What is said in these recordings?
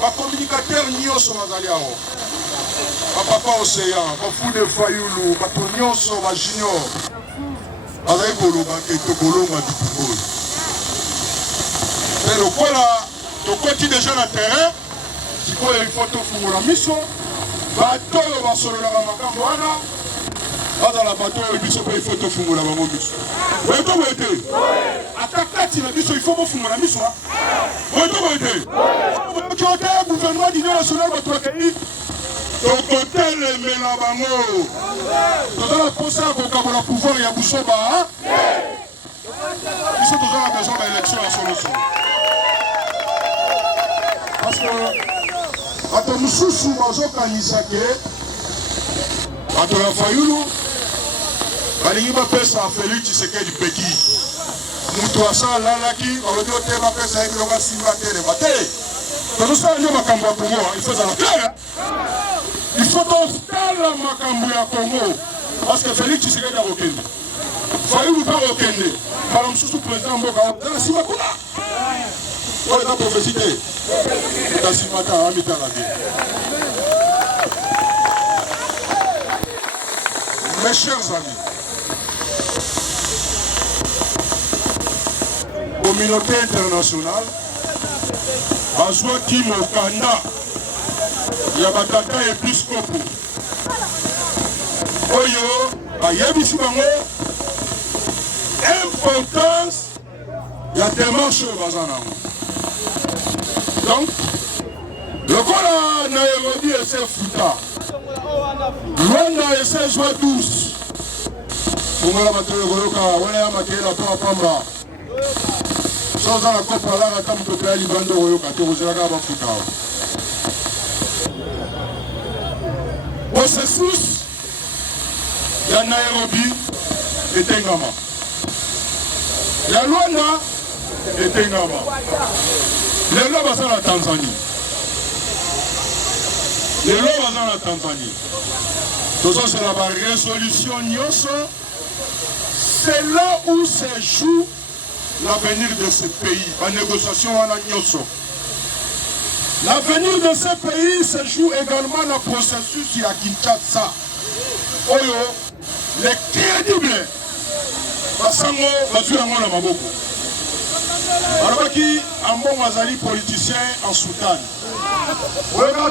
ba communicateur nyonso bazali awo. Ba papa océan, ba fou de fayulu, ba nyonso ba junior. Bazali koloba ke tokolonga dipungoli. Mais le voilà, tokoti déjà na terrain, sikoyo il faut tofungola miso, bato oyo basololaka makambo wana, bazala bato oyo biso mpe il faut tofungola bango miso. Boye to boye te? Ata kati na biso il faut bofungola miso. Boye to boye te? Boye te gouvernement d'union nationale bato bakei tokotelemela bango. Tozala mposa ya kokabola pouvoir ya busoba. Biso tozala besoin d'élection ya solo. Parce que bato mosusu bazokanisa ke bato ya fayulu balingi bapesa Félix Tshisekedi peki mutu asalalaki balodi ote bapesa ye biloko asimba telema te tozosala nde makambo ya Kongo il faut ezala clair il faut tosala makambo ya Kongo parce que Félix Tshisekedi akokende fayulu mpe akokende mbala mosusu président mboka ozala nsima kuna oyo eza prophétie te etasimaka amitala te. Mes chers amis, communauté internationale bazwaki mokanda ya batata episkopo oyo bayebisi bango importance ya démarche oyo baza nango. Donc, le Kola Nairobi essaie Fouta. Luanda essaie joie douce. Fungala Mateo Goloka, Wala Matela Pamba. Sans la copa là, la table de Péali Bando Royoka, Torozaka Bafuta. Processus, il y a Nairobi et Tengama. Il y a Luanda et Tengama. Les lois sont en Tanzanie. Les lois sont en Tanzanie. Tout ça, c'est la résolution Nyoso. C'est là où se joue l'avenir de ce pays. La négociation à la Nyoso. L'avenir de ce pays se joue également dans le processus à Kinshasa. Oyo, les crédibles. Basango, Bazuyango na Maboko. Alors qui un bon azali politicien en Soudan. Avenir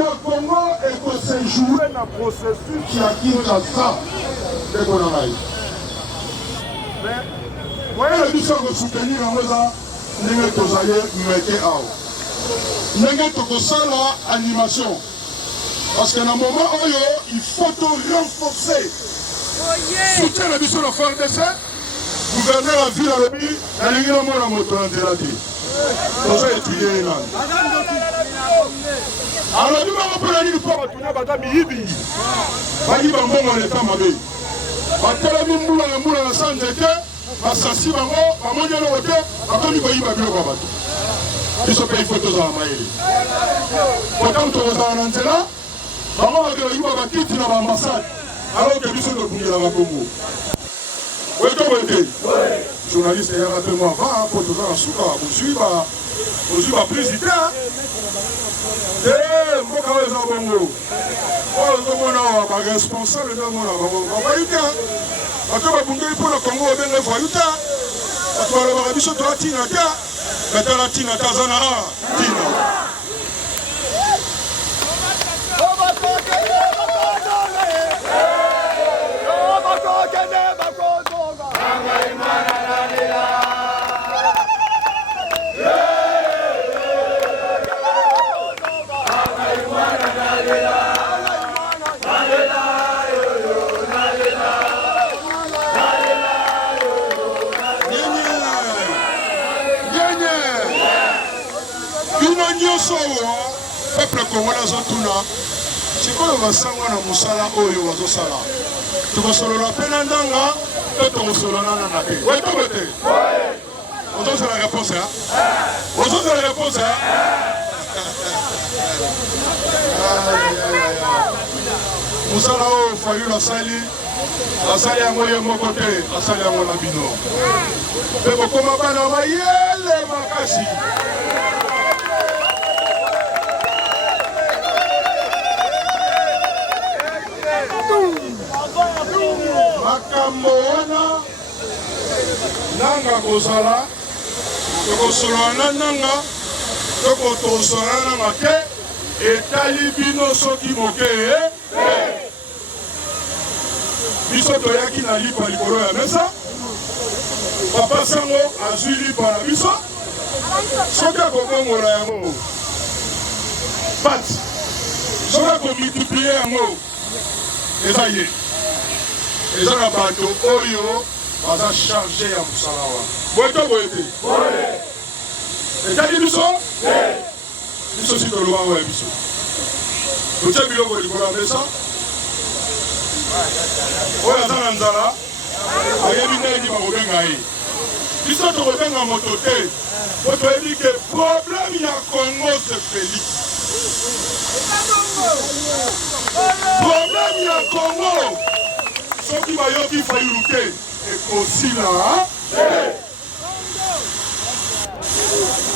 au Congo et que se jouer dans le processus qui a Kinshasa. Mais voyez le mission de soutenir en faisant n'est que vous allez mettre out. N'est que ça la animation. Parce qu'à un moment où il faut renforcer. Soutien la mission de la FARDC, gouverneur la ville à l'objet, la ligne de la moto en thérapie. Nous avons étudié là. Alors, nous avons pris le port à tourner à Batami Ibi. Bali Bambo, on est en Mabé. Batami Moula, la Moula, la Sanjete, Bassassi Bambo, Bamonia le Hotel, Batami Bayi Babio Babat. Ils sont payés photos à la Maïli. Pourtant, nous sommes en Antela. Maman a dit qu'il y a un titre dans l'ambassade. Alors que nous sommes dans la Congo. Oui, tu journaliste, il y a un peu moins avant, pour tout ça, en souka. Vous suivez ma président. Eh, moi, quand je suis en Congo, je suis responsable de mon Congo. Je suis pour le Congo, je suis voyouta. Je suis pour la Tina. Je suis pour la Tina. Peuple congolais azotuna sikoyo basango na musala oyo bazosala tokosolola mpe na ndanga mpe tokosolola nana te wetobe te ozozela réponse ozozela réponse musala oyo Fayulu asali asali yango ye moko te asali yango na bino mpe bokoma bana mayele makasi makambo wana nanga kozala tokosolola na nanga tokosolola nanga te etali bino soki moke biso toyaki na lipa likolo ya mesa papa sango azwi lipa na biso soki akokongola yango pati soki akomultiplie yango eza ye eza na bato oyo baza charge ya mosala wana boye to boye te etali biso biso si toloba ngo ya biso totia biloko likolo ya mesa oyo aza na nzala ayebi ndenge bakobenga ye biso tokobenga moto te po toyebi ke problème ya Congo se Félix problème ya Congo soki bayoki Fayulu te ekosila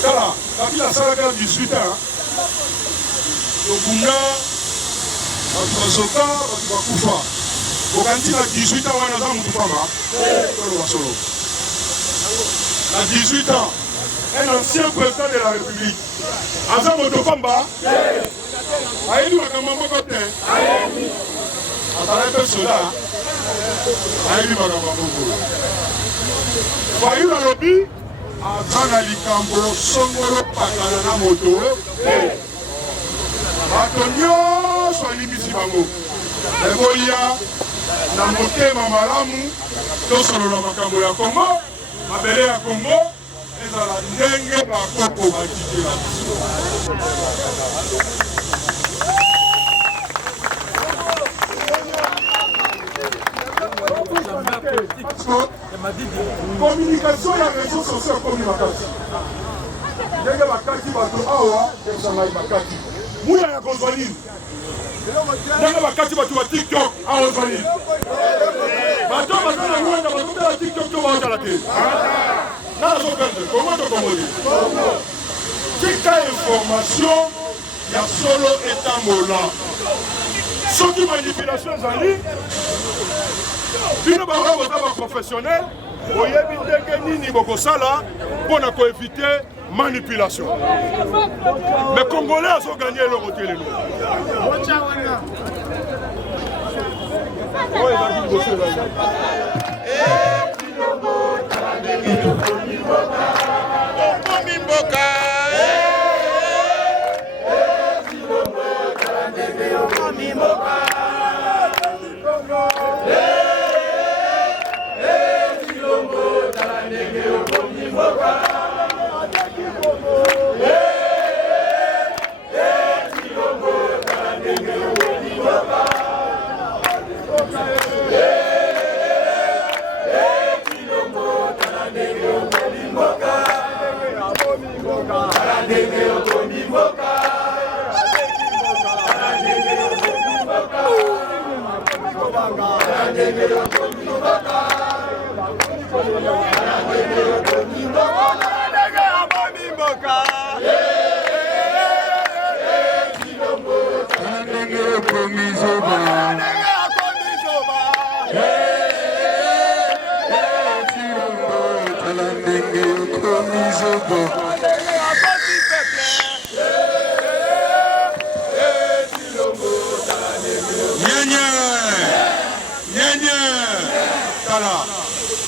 tala kabila asalaka 18 ans tobunda bato bazoka bato bakufa okanisi na 18 ans wana aza motu pamba toloba solo na 18 ans un ancien président de la République aza moto pamba ayebi makambo moko te azala mpe soda ayebi makambo moko Fayulu alobi aza na likambo songolo pakana na moto bato nyonso alimbisi bango ekoya na motema malamu tosolola makambo ya Kongo mabele ya Kongo ezala ndenge bakoko batitela biso communication ya réseau social komi makasi ndenge bakati bato awa esangai bakati muya ya kozwa nini ndenge bakati bato ba TikTok awa ozwa nini bato baza na mwenda bazotala TikTok to baotala te nazokende kongo tokomoli tika information ya solo etambola soki manipulation ezali bino bango boza baprofessionnel oyebi ndenge nini bokosala mpona koevite manipulation mais congolais azoganye eloko te lelo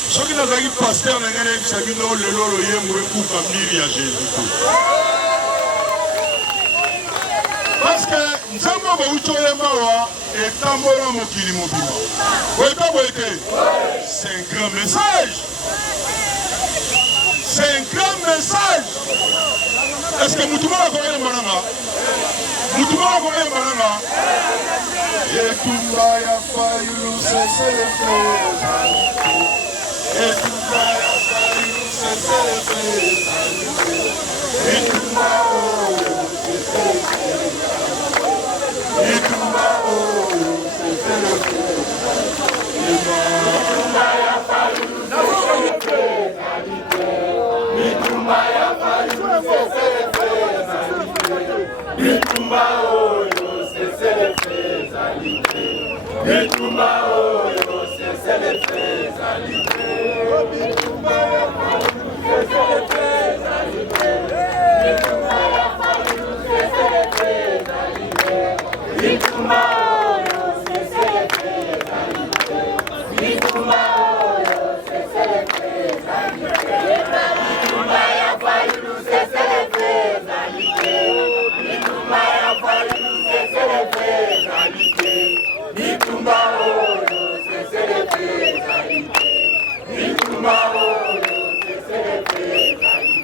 soki nazalaki paster na ngai nayebisa bino lelo loyembo ekufa mbiri ya Jésus parce que nzambe bauti oyemba awa etambola mokili mobima boyeta boye te c'est un grand message c'est un grand message est-ce que mutu moko akoyemba nanga mutu moko akoyemba nanga etumba ya Fayulu seselefe Bitumba oyo c'est les faits alliés. Bitumba oyo c'est les faits alliés. Bitumba c'est les faits alliés. Bitumba c'est les faits alliés. Bitumba oyo c'est les faits alliés. Bitumba oyo c'est les faits alliés. Bitumba ya fayu c'est les faits alliés. Bitumba ya fayu c'est les faits alliés. Bitumba oyo c'est les faits alliés. Bitumba oyo c'est les faits alliés.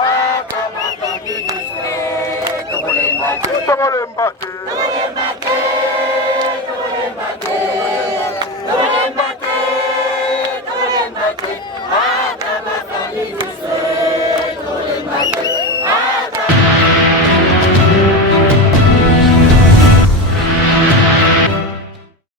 Ah, tokolemba te